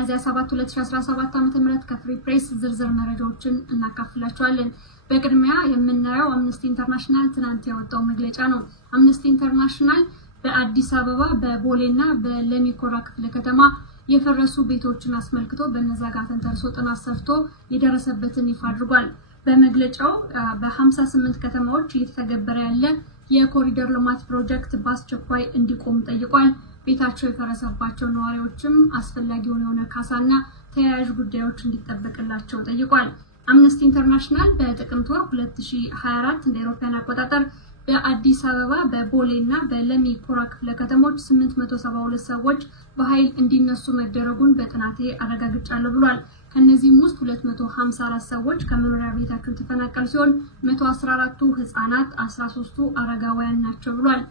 ሚያዝያ 7 2017 ዓ.ም ከፍሪ ፕሬስ ዝርዝር መረጃዎችን እናካፍላችኋለን። በቅድሚያ የምናየው አምነስቲ ኢንተርናሽናል ትናንት ያወጣው መግለጫ ነው። አምነስቲ ኢንተርናሽናል በአዲስ አበባ በቦሌና በለሚኮራ ክፍለ ከተማ የፈረሱ ቤቶችን አስመልክቶ በነዛ ጋር ተንተርሶ ጥናት ሰርቶ የደረሰበትን ይፋ አድርጓል። በመግለጫው በ58 ከተማዎች እየተተገበረ ያለ የኮሪደር ልማት ፕሮጀክት በአስቸኳይ እንዲቆም ጠይቋል። ቤታቸው የፈረሰባቸው ነዋሪዎችም አስፈላጊውን የሆነ ካሳና ተያያዥ ጉዳዮች እንዲጠበቅላቸው ጠይቋል። አምነስቲ ኢንተርናሽናል በጥቅምት ወር 2024 እንደ አውሮፓውያን አቆጣጠር በአዲስ አበባ በቦሌና በለሚኮራ ክፍለ ከተሞች 872 ሰዎች በኃይል እንዲነሱ መደረጉን በጥናቴ አረጋግጫለሁ ብሏል። ከነዚህም ውስጥ 254 ሰዎች ከመኖሪያ ቤታቸው ተፈናቀሉ ሲሆን 114ቱ ህፃናት 13ቱ አረጋውያን ናቸው ብሏል።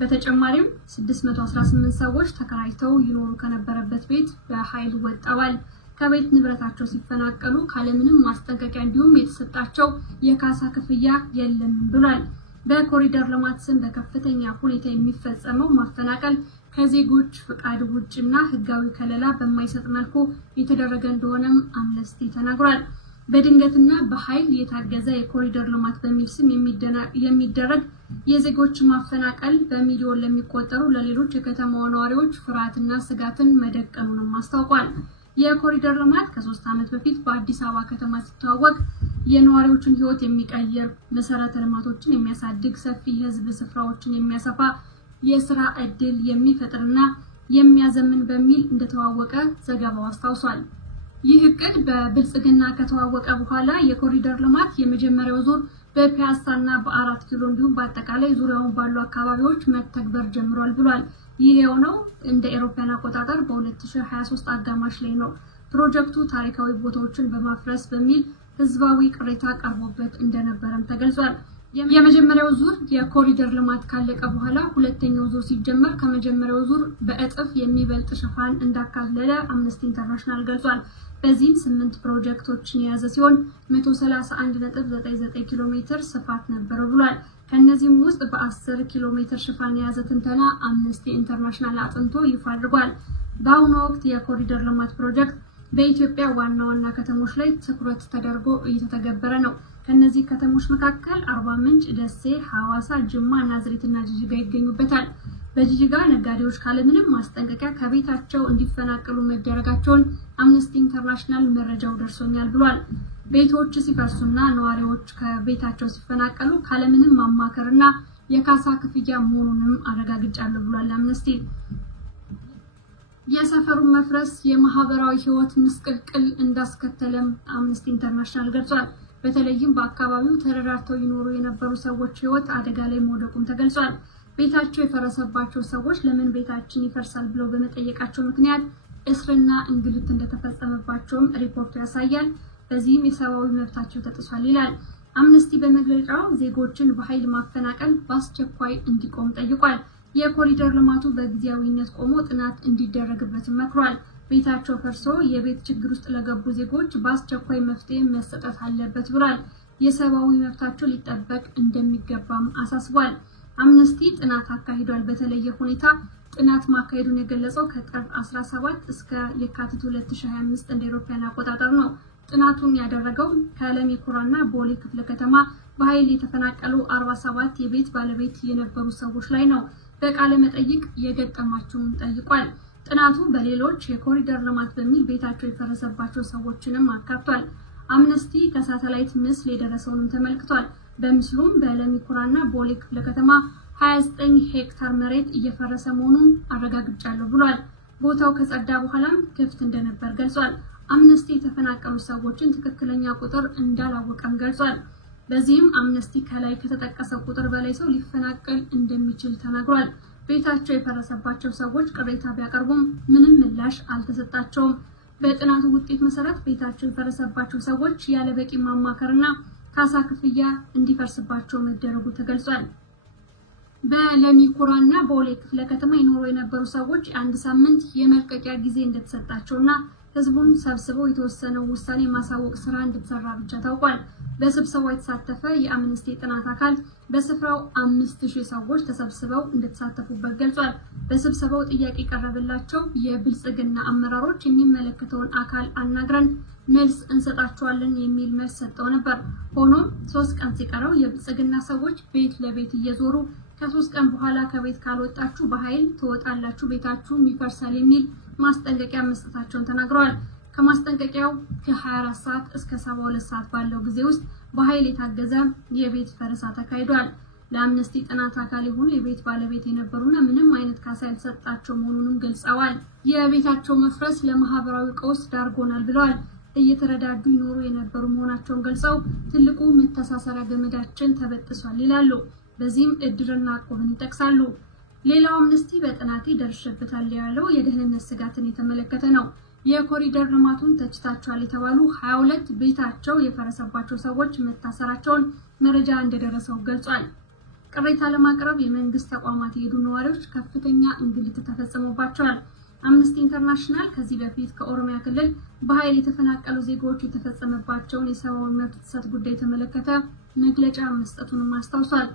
በተጨማሪም 618 ሰዎች ተከራይተው ይኖሩ ከነበረበት ቤት በኃይል ወጣዋል። ከቤት ንብረታቸው ሲፈናቀሉ ካለምንም ማስጠንቀቂያ እንዲሁም የተሰጣቸው የካሳ ክፍያ የለም ብሏል። በኮሪደር ልማት ስም በከፍተኛ ሁኔታ የሚፈጸመው ማፈናቀል ከዜጎች ፍቃድ ውጭና ህጋዊ ከለላ በማይሰጥ መልኩ የተደረገ እንደሆነም አምነስቲ ተናግሯል። በድንገትና በኃይል የታገዘ የኮሪደር ልማት በሚል ስም የሚደረግ የዜጎች ማፈናቀል በሚሊዮን ለሚቆጠሩ ለሌሎች የከተማዋ ነዋሪዎች ፍርሃትና ስጋትን መደቀኑንም አስታውቋል። የኮሪደር ልማት ከ3 ዓመት በፊት በአዲስ አበባ ከተማ ሲተዋወቅ የነዋሪዎችን ህይወት የሚቀይር መሰረተ ልማቶችን የሚያሳድግ ሰፊ ህዝብ ስፍራዎችን የሚያሰፋ የሥራ ዕድል የሚፈጥርና የሚያዘምን በሚል እንደተዋወቀ ዘገባው አስታውሷል። ይህ እቅድ በብልጽግና ከተዋወቀ በኋላ የኮሪደር ልማት የመጀመሪያው ዙር በፒያሳና በ4 ኪሎ እንዲሁም በአጠቃላይ ዙሪያውን ባሉ አካባቢዎች መተግበር ጀምሯል ብሏል። ይህ የሆነው እንደ አውሮፓውያን አቆጣጠር በ2023 አጋማሽ ላይ ነው። ፕሮጀክቱ ታሪካዊ ቦታዎችን በማፍረስ በሚል ህዝባዊ ቅሬታ ቀርቦበት እንደነበረም ተገልጿል። የመጀመሪያው ዙር የኮሪደር ልማት ካለቀ በኋላ ሁለተኛው ዙር ሲጀመር ከመጀመሪያው ዙር በእጥፍ የሚበልጥ ሽፋን እንዳካለለ አምነስቲ ኢንተርናሽናል ገልጿል። በዚህም 8 ፕሮጀክቶችን የያዘ ሲሆን 131.99 ኪሎ ሜትር ስፋት ነበረው ብሏል። ከነዚህም ውስጥ በ10 ኪሎ ሜትር ሽፋን የያዘ ትንተና አምነስቲ ኢንተርናሽናል አጥንቶ ይፋ አድርጓል። በአሁኑ ወቅት የኮሪደር ልማት ፕሮጀክት በኢትዮጵያ ዋና ከተሞች ላይ ትኩረት ተደርጎ እየተተገበረ ነው። ከነዚህ ከተሞች መካከል አርባ ምንጭ፣ ደሴ፣ ሐዋሳ፣ ጅማ፣ ናዝሬትና ጅጅጋ ይገኙበታል። በጅጅጋ ነጋዴዎች ካለምንም ማስጠንቀቂያ ከቤታቸው እንዲፈናቀሉ መደረጋቸውን አምነስቲ ኢንተርናሽናል መረጃው ደርሶኛል ብሏል። ቤቶች ሲፈርሱና ነዋሪዎች ከቤታቸው ሲፈናቀሉ ካለምንም ማማከርና የካሳ ክፍያ መሆኑንም አረጋግጫለሁ ብሏል አምነስቲ። የሰፈሩ መፍረስ የማህበራዊ ህይወት ምስቅልቅል እንዳስከተለም አምነስቲ ኢንተርናሽናል ገልጿል። በተለይም በአካባቢው ተረዳርተው ይኖሩ የነበሩ ሰዎች ህይወት አደጋ ላይ መውደቁም ተገልጿል። ቤታቸው የፈረሰባቸው ሰዎች ለምን ቤታችን ይፈርሳል ብለው በመጠየቃቸው ምክንያት እስርና እንግልት እንደተፈጸመባቸውም ሪፖርቱ ያሳያል። በዚህም የሰብአዊ መብታቸው ተጥሷል ይላል። አምነስቲ በመግለጫው ዜጎችን በኃይል ማፈናቀል በአስቸኳይ እንዲቆም ጠይቋል። የኮሪደር ልማቱ በጊዜያዊነት ቆሞ ጥናት እንዲደረግበት መክሯል። ቤታቸው ፈርሶ የቤት ችግር ውስጥ ለገቡ ዜጎች በአስቸኳይ መፍትሄ መሰጠት አለበት ብሏል። የሰብአዊ መብታቸው ሊጠበቅ እንደሚገባም አሳስቧል። አምነስቲ ጥናት አካሂዷል። በተለየ ሁኔታ ጥናት ማካሄዱን የገለጸው ከጥር 17 እስከ የካቲት 2025 እንደ አውሮፓውያን አቆጣጠር ነው። ጥናቱን ያደረገው ከለሚኮራና ቦሌ ክፍለ ከተማ በኃይል የተፈናቀሉ 47 የቤት ባለቤት የነበሩ ሰዎች ላይ ነው። በቃለ መጠይቅ የገጠማቸውን ጠይቋል። ጥናቱ በሌሎች የኮሪደር ልማት በሚል ቤታቸው የፈረሰባቸው ሰዎችንም አካቷል። አምነስቲ ከሳተላይት ምስል የደረሰውንም ተመልክቷል። በምስሉም በለሚኮራና ቦሌ ክፍለ ከተማ 29 ሄክታር መሬት እየፈረሰ መሆኑን አረጋግጫለሁ ብሏል። ቦታው ከጸዳ በኋላም ክፍት እንደነበር ገልጿል። አምነስቲ የተፈናቀሉ ሰዎችን ትክክለኛ ቁጥር እንዳላወቀም ገልጿል። በዚህም አምነስቲ ከላይ ከተጠቀሰው ቁጥር በላይ ሰው ሊፈናቀል እንደሚችል ተናግሯል። ቤታቸው የፈረሰባቸው ሰዎች ቅሬታ ቢያቀርቡም ምንም ምላሽ አልተሰጣቸውም። በጥናቱ ውጤት መሰረት ቤታቸው የፈረሰባቸው ሰዎች ያለ በቂ ማማከርና ካሳ ክፍያ እንዲፈርስባቸው መደረጉ ተገልጿል። በለሚኮራና ቦሌ ክፍለ ከተማ ይኖሩ የነበሩ ሰዎች አንድ ሳምንት የመልቀቂያ ጊዜ እንደተሰጣቸውና ህዝቡን ሰብስበው የተወሰነው ውሳኔ ማሳወቅ ስራ እንድትሰራ ብቻ ታውቋል። በስብሰባው የተሳተፈ የአምነስቲ ጥናት አካል በስፍራው 5000 ሰዎች ተሰብስበው እንደተሳተፉበት ገልጿል። በስብሰባው ጥያቄ ቀረበላቸው የብልጽግና አመራሮች የሚመለከተውን አካል አናግረን መልስ እንሰጣቸዋለን የሚል መልስ ሰጠው ነበር። ሆኖም 3 ቀን ሲቀረው የብልጽግና ሰዎች ቤት ለቤት እየዞሩ ከ3 ቀን በኋላ ከቤት ካልወጣችሁ በኃይል ትወጣላችሁ፣ ቤታችሁም ይፈርሳል የሚል ማስጠንቀቂያ መስጠታቸውን ተናግረዋል። ከማስጠንቀቂያው ከ24 ሰዓት እስከ 72 ሰዓት ባለው ጊዜ ውስጥ በኃይል የታገዘ የቤት ፈረሳ ተካሂዷል። ለአምነስቲ ጥናት አካል የሆኑ የቤት ባለቤት የነበሩና ምንም አይነት ካሳ ያልተሰጣቸው መሆኑንም ገልጸዋል። የቤታቸው መፍረስ ለማህበራዊ ቀውስ ዳርጎናል ብለዋል። እየተረዳዱ ይኖሩ የነበሩ መሆናቸውን ገልጸው ትልቁ መተሳሰሪያ ገመዳችን ተበጥሷል ይላሉ። በዚህም እድርና እቁብን ይጠቅሳሉ። ሌላው አምነስቲ በጥናቴ ደርሼበታል ያለው የደህንነት ስጋትን የተመለከተ ነው። የኮሪደር ልማቱን ተችታቸዋል የተባሉ 22 ቤታቸው የፈረሰባቸው ሰዎች መታሰራቸውን መረጃ እንደደረሰው ገልጿል። ቅሬታ ለማቅረብ የመንግስት ተቋማት የሄዱ ነዋሪዎች ከፍተኛ እንግልት ተፈጸመባቸዋል። አምነስቲ ኢንተርናሽናል ከዚህ በፊት ከኦሮሚያ ክልል በኃይል የተፈናቀሉ ዜጎች የተፈጸመባቸውን የሰብአዊ መብት ጥሰት ጉዳይ የተመለከተ መግለጫ መስጠቱን አስታውሷል።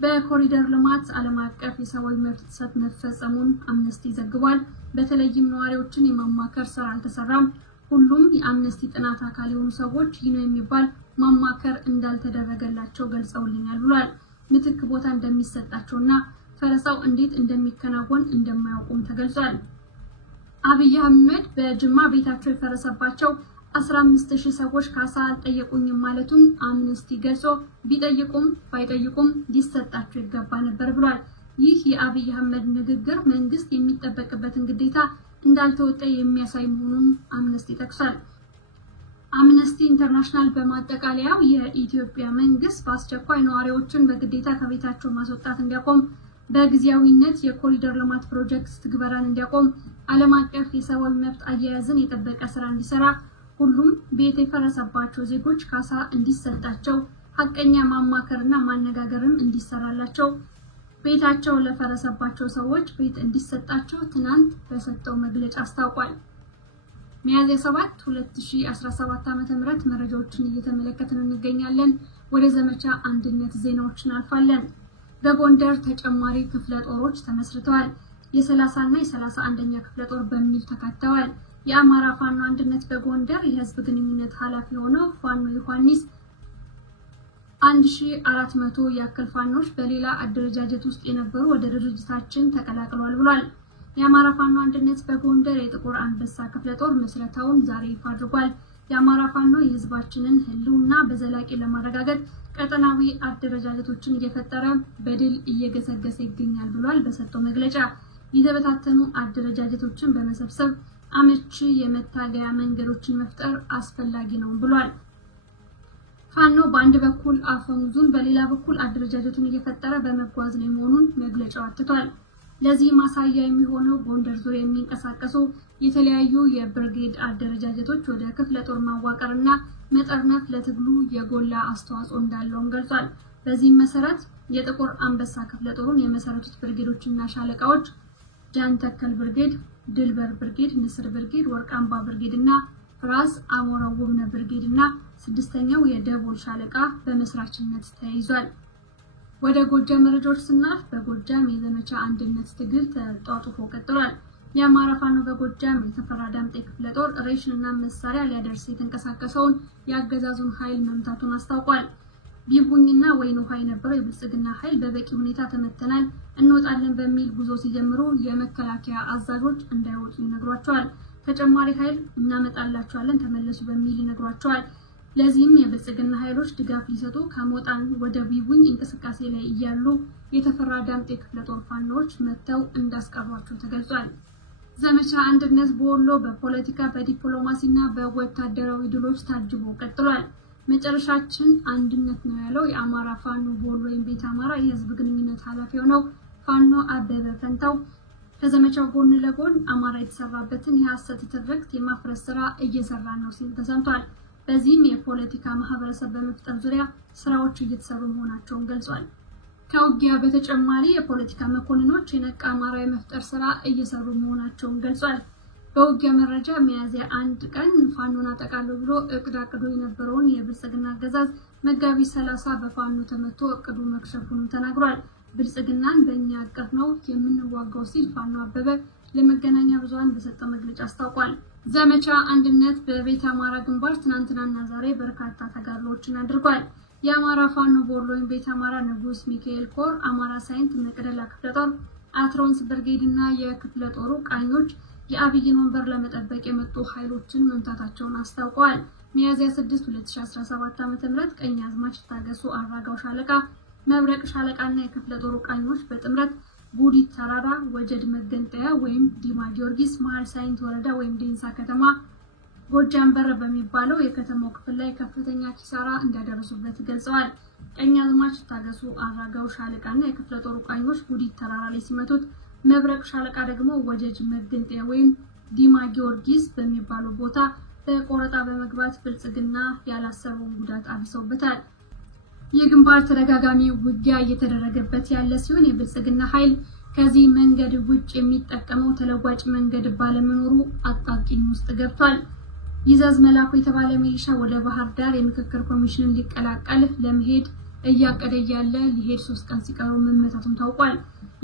በኮሪደር ልማት ዓለም አቀፍ የሰብአዊ መብት ጥሰት መፈጸሙን አምነስቲ ዘግቧል። በተለይም ነዋሪዎችን የማማከር ስራ አልተሰራም። ሁሉም የአምነስቲ ጥናት አካል የሆኑ ሰዎች ይህ ነው የሚባል ማማከር እንዳልተደረገላቸው ገልጸውልኛል ብሏል። ምትክ ቦታ እንደሚሰጣቸውና ፈረሳው እንዴት እንደሚከናወን እንደማያውቁም ተገልጿል። አብይ አህመድ በጅማ ቤታቸው የፈረሰባቸው 15000 ሰዎች ካሳ አልጠየቁኝም ማለቱን አምነስቲ ገልጾ ቢጠይቁም ባይጠይቁም ሊሰጣቸው ይገባ ነበር ብሏል። ይህ የአብይ አህመድ ንግግር መንግስት የሚጠበቅበትን ግዴታ እንዳልተወጣ የሚያሳይ መሆኑን አምነስቲ ጠቅሷል። አምነስቲ ኢንተርናሽናል በማጠቃለያው የኢትዮጵያ መንግስት በአስቸኳይ ነዋሪዎችን በግዴታ ከቤታቸው ማስወጣት እንዲያቆም፣ በጊዜያዊነት የኮሪደር ልማት ፕሮጀክት ትግበራን እንዲያቆም፣ ዓለም አቀፍ የሰብአዊ መብት አያያዝን የጠበቀ ስራ እንዲሰራ፣ ሁሉም ቤት የፈረሰባቸው ዜጎች ካሳ እንዲሰጣቸው፣ ሐቀኛ ማማከርና ማነጋገርም እንዲሰራላቸው፣ ቤታቸው ለፈረሰባቸው ሰዎች ቤት እንዲሰጣቸው ትናንት በሰጠው መግለጫ አስታውቋል። ሚያዝያ 7 2017 ዓ.ም መረጃዎችን እየተመለከትን እንገኛለን። ወደ ዘመቻ አንድነት ዜናዎችን አልፋለን። በጎንደር ተጨማሪ ክፍለ ጦሮች ተመስርተዋል። የ30 እና የ31ኛ ክፍለ ጦር በሚል ተካተዋል። የአማራ ፋኖ አንድነት በጎንደር የህዝብ ግንኙነት ኃላፊ ሆነው ፋኖ ዮሐንስ 1400 ያክል ፋኖች በሌላ አደረጃጀት ውስጥ የነበሩ ወደ ድርጅታችን ተቀላቅለዋል ብሏል። የአማራ ፋኖ አንድነት በጎንደር የጥቁር አንበሳ ክፍለ ጦር መስረታውን ዛሬ ይፋ አድርጓል። የአማራ ፋኖ የህዝባችንን ህልውና በዘላቂ ለማረጋገጥ ቀጠናዊ አደረጃጀቶችን እየፈጠረ በድል እየገሰገሰ ይገኛል ብሏል። በሰጠው መግለጫ የተበታተኑ አደረጃጀቶችን በመሰብሰብ አመቺ የመታገያ መንገዶችን መፍጠር አስፈላጊ ነው ብሏል። ፋኖ በአንድ በኩል አፈሙዙን በሌላ በኩል አደረጃጀቱን እየፈጠረ በመጓዝ ላይ መሆኑን መግለጫው አትቷል። ለዚህ ማሳያ የሚሆነው ጎንደር ዙሪያ የሚንቀሳቀሱ የተለያዩ የብርጌድ አደረጃጀቶች ወደ ክፍለ ጦር ማዋቀርና መጠርነፍ ለትግሉ የጎላ አስተዋጽኦ እንዳለውም ገልጿል። በዚህም መሰረት የጥቁር አንበሳ ክፍለ ጦሩን የመሰረቱት ብርጌዶችና ሻለቃዎች ጃንተከል ብርጌድ፣ ድልበር ብርጌድ፣ ንስር ብርጌድ፣ ወርቃምባ ብርጌድና ራስ አሞራው ውብነ ብርጌድና 6ኛው የደቦል ሻለቃ በመስራችነት ተይዟል። ወደ ጎጃም መረጃዎች ስናልፍ በጎጃም የዘመቻ አንድነት ትግል ተጧጡፎ ቀጥሏል። የአማራ ፋኖ በጎጃም የተፈራ ዳምጤ ክፍለ ጦር ሬሽንና መሳሪያ ሊያደርስ የተንቀሳቀሰውን የአገዛዙን ኃይል መምታቱን አስታውቋል። ቢቡኝና ወይን ውሃ የነበረው የብልጽግና ኃይል በበቂ ሁኔታ ተመተናል፣ እንወጣለን በሚል ጉዞ ሲጀምሩ የመከላከያ አዛዦች እንዳይወጡ ይነግሯቸዋል። ተጨማሪ ኃይል እናመጣላቸዋለን ተመለሱ በሚል ይነግሯቸዋል። ለዚህም የብልጽግና ኃይሎች ድጋፍ ሊሰጡ ከሞጣን ወደ ቢቡኝ እንቅስቃሴ ላይ እያሉ የተፈራ ዳምጤ ክፍለ ጦር ፋኖች መተው እንዳስቀሯቸው ተገልጿል። ዘመቻ አንድነት በወሎ በፖለቲካ በዲፕሎማሲና በወታደራዊ ድሎች ታጅቦ ቀጥሏል። መጨረሻችን አንድነት ነው ያለው የአማራ ፋኖ በወሎ ቤት አማራ የህዝብ ግንኙነት ኃላፊ ሆነው ፋኖ አበበ ፈንታው ከዘመቻው ጎን ለጎን አማራ የተሰራበትን የሐሰት ትርክት የማፍረስ ስራ እየሰራ ነው ሲል ተሰምቷል። በዚህም የፖለቲካ ማህበረሰብ በመፍጠር ዙሪያ ስራዎች እየተሰሩ መሆናቸውን ገልጿል። ከውጊያ በተጨማሪ የፖለቲካ መኮንኖች የነቃ አማራ የመፍጠር ስራ እየሰሩ መሆናቸውን ገልጿል። በውጊያ መረጃ ሚያዝያ 1 ቀን ፋኖን አጠቃለው ብሎ እቅድ አቅዶ የነበረውን የብልጽግና አገዛዝ መጋቢት 30 በፋኖ ተመቶ እቅዱ መክሸፉን ተናግሯል። ብልጽግናን በእኛ እቅድ ነው የምንዋጋው ሲል ፋኖ አበበ ለመገናኛ ብዙሃን በሰጠው መግለጫ አስታውቋል። ዘመቻ አንድነት በቤተ አማራ ግንባር ትናንትናና ዛሬ በርካታ ተጋድሎችን አድርጓል። የአማራ ፋኖ በወሎን ቤተ አማራ ንጉስ ሚካኤል ኮር፣ አማራ ሳይንት መቅደላ ክፍለ ጦር፣ አትሮንስ ብርጌድና የክፍለ ጦሩ ቃኞች የአብይን ወንበር ለመጠበቅ የመጡ ኃይሎችን መምታታቸውን አስታውቀዋል። ሚያዝያ 6 2017 ዓ.ም ቀኛዝማች ታገሱ አራጋው ሻለቃ፣ መብረቅ ሻለቃና የክፍለ ጦሩ ቃኞች በጥምረት ጉዲት ተራራ ወጀድ መገንጠያ ወይም ዲማ ጊዮርጊስ መሃል ሳይንት ወረዳ ወይም ዴንሳ ከተማ ጎጃም በር በሚባለው የከተማው ክፍል ላይ ከፍተኛ ኪሳራ እንዳደረሱበት ገልጸዋል። ቀኛዝማች ታገሱ አራጋው ሻለቃና የክፍለ ጦሩ ቃኞች ጉዲት ተራራ ላይ ሲመቱት፣ መብረቅ ሻለቃ ደግሞ ወጀድ መገንጠያ ወይም ዲማ ጊዮርጊስ በሚባለው ቦታ በቆረጣ በመግባት ብልጽግና ያላሰበውን ጉዳት አድርሰውበታል። የግንባር ተደጋጋሚ ውጊያ እየተደረገበት ያለ ሲሆን የብልጽግና ኃይል ከዚህ መንገድ ውጭ የሚጠቀመው ተለዋጭ መንገድ ባለመኖሩ አጣብቂኝ ውስጥ ገብቷል። ይዛዝ መላኩ የተባለ ሚሊሻ ወደ ባህር ዳር የምክክር ኮሚሽንን ሊቀላቀል ለመሄድ እያቀደ ያለ ሊሄድ 3 ቀን ሲቀሩ መመታቱን ታውቋል።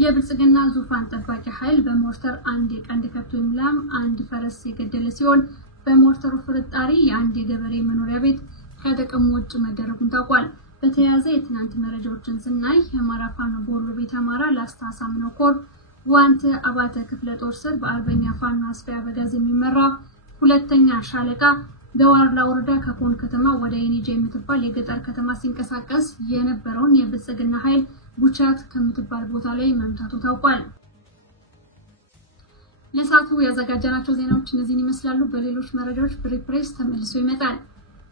የብልጽግና ዙፋን ጠባቂ ኃይል በሞርተር አንድ የቀንድ ከብት ወይም ላም አንድ ፈረስ የገደለ ሲሆን በሞርተሩ ፍርጣሪ የአንድ የገበሬ መኖሪያ ቤት ከጥቅም ውጭ መደረጉን ታውቋል። በተያያዘ የትናንት መረጃዎችን ስናይ የአማራ ፋኖ በወሎ ቤተ አማራ ላስታ ሳምነው ኮር ዋንት አባተ ክፍለ ጦር ስር በአርበኛ ፋኖ አስፋያ በጋዝ የሚመራ ሁለተኛ ሻለቃ በዋርላ ወረዳ ከኮን ከተማ ወደ የኔጃ የምትባል የገጠር ከተማ ሲንቀሳቀስ የነበረውን የብልጽግና ኃይል ቡቻት ከምትባል ቦታ ላይ መምታቱ ታውቋል። ለሳቱ ያዘጋጀናቸው ዜናዎች እነዚህን ይመስላሉ። በሌሎች መረጃዎች ብሬፕሬስ ተመልሶ ይመጣል።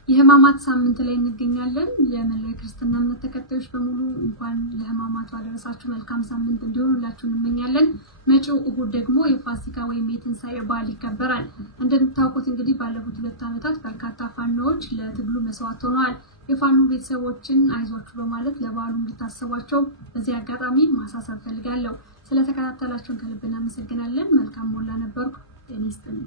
የህማማት ሳምንት ላይ እንገኛለን። ለመላው ክርስትና እምነት ተከታዮች በሙሉ እንኳን ለህማማቱ አደረሳችሁ። መልካም ሳምንት እንዲሆንላችሁ እንመኛለን። መጪው እሁድ ደግሞ የፋሲካ ወይም የትንሳኤ በዓል ይከበራል። እንደምታውቁት እንግዲህ ባለፉት 2 ዓመታት በርካታ ፋኖዎች ለትግሉ መስዋዕት ሆነዋል። የፋኖ ቤተሰቦችን አይዟችሁ በማለት ለበዓሉ እንድታስቧቸው በዚህ አጋጣሚ ማሳሰብ ፈልጋለሁ። ስለተከታተላችሁን ከልብ እናመሰግናለን። መልካም ሞላ ነበርኩ። ጤና ይስጥልኝ።